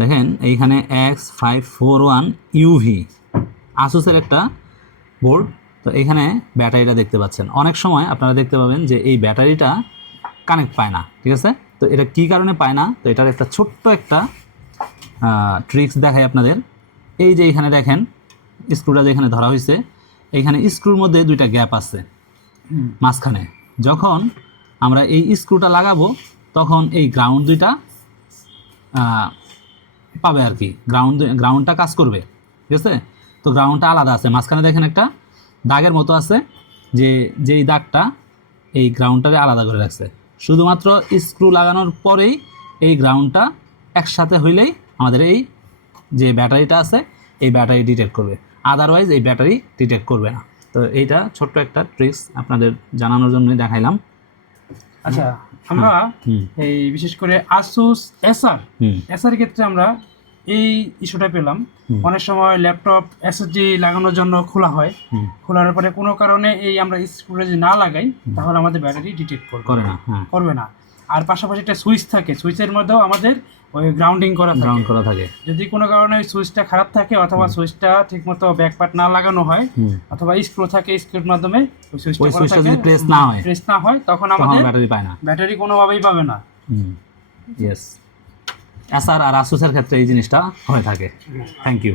দেখেন এইখানে X541UV আসুসের একটা বোর্ড। তো এখানে ব্যাটারিটা দেখতে পাচ্ছেন। অনেক সময় আপনারা দেখতে পাবেন যে এই ব্যাটারিটা কানেক্ট পায় না, ঠিক আছে? তো এটা কী কারণে পায় না, তো এটার একটা ছোট্ট একটা ট্রিক্স দেখাই আপনাদের। এই যে এখানে দেখেন স্ক্রুটা যেখানে ধরা হয়েছে, এইখানে স্ক্রুর মধ্যে দুইটা গ্যাপ আছে মাঝখানে। যখন আমরা এই স্ক্রুটা লাগাবো তখন এই গ্রাউন্ড দুইটা পাবে আর কি, গ্রাউন্ডটা কাজ করবে, ঠিক আছে? তো গ্রাউন্ডটা আলাদা আছে, মাঝখানে দেখেন একটা দাগের মতো আছে, যেই দাগটা এই গ্রাউন্ডটাকে আলাদা করে রাখছে। শুধুমাত্র স্ক্রু লাগানোর পরেই এই গ্রাউন্ডটা একসাথে হইলেই আমাদের এই যে ব্যাটারিটা আছে এই ব্যাটারি ডিটেক্ট করবে, আদারওয়াইজ এই ব্যাটারি ডিটেক্ট করবে না। তো এইটা ছোট্ট একটা ট্রিক্স আপনাদের জানানোর জন্য দেখাইলাম। আচ্ছা, আমরা এই বিশেষ করে আসুস এসার ক্ষেত্রে আমরা এই ইস্যুটা পেলাম। অনেক সময় ল্যাপটপ এসএসডি লাগানোর জন্য খোলা হয়, খোলার পরে কোনো কারণে এই আমরা স্ক্রুটা যদি না লাগাই তাহলে আমাদের ব্যাটারি ডিটেক্ট করবে না। আর পাশাপাশি একটা সুইচ থাকে, সুইচের মধ্যেও আমাদের ওই গ্রাউন্ডিং করা থাকে। যদি কোনো কারণে ওই সুইচটা খারাপ থাকে অথবা সুইচটা ঠিকমতো ব্যাকপার্ট না লাগানো হয় অথবা স্ক্রু থাকে, স্ক্রুর মাধ্যমে ওই সুইচটা যদি প্রেস না হয় তখন আমাদের ব্যাটারি কোনোভাবেই পাবে না। ইয়েস, এসার আর আসুসের ক্ষেত্রে এই জিনিসটা হয়ে থাকে। Thank you.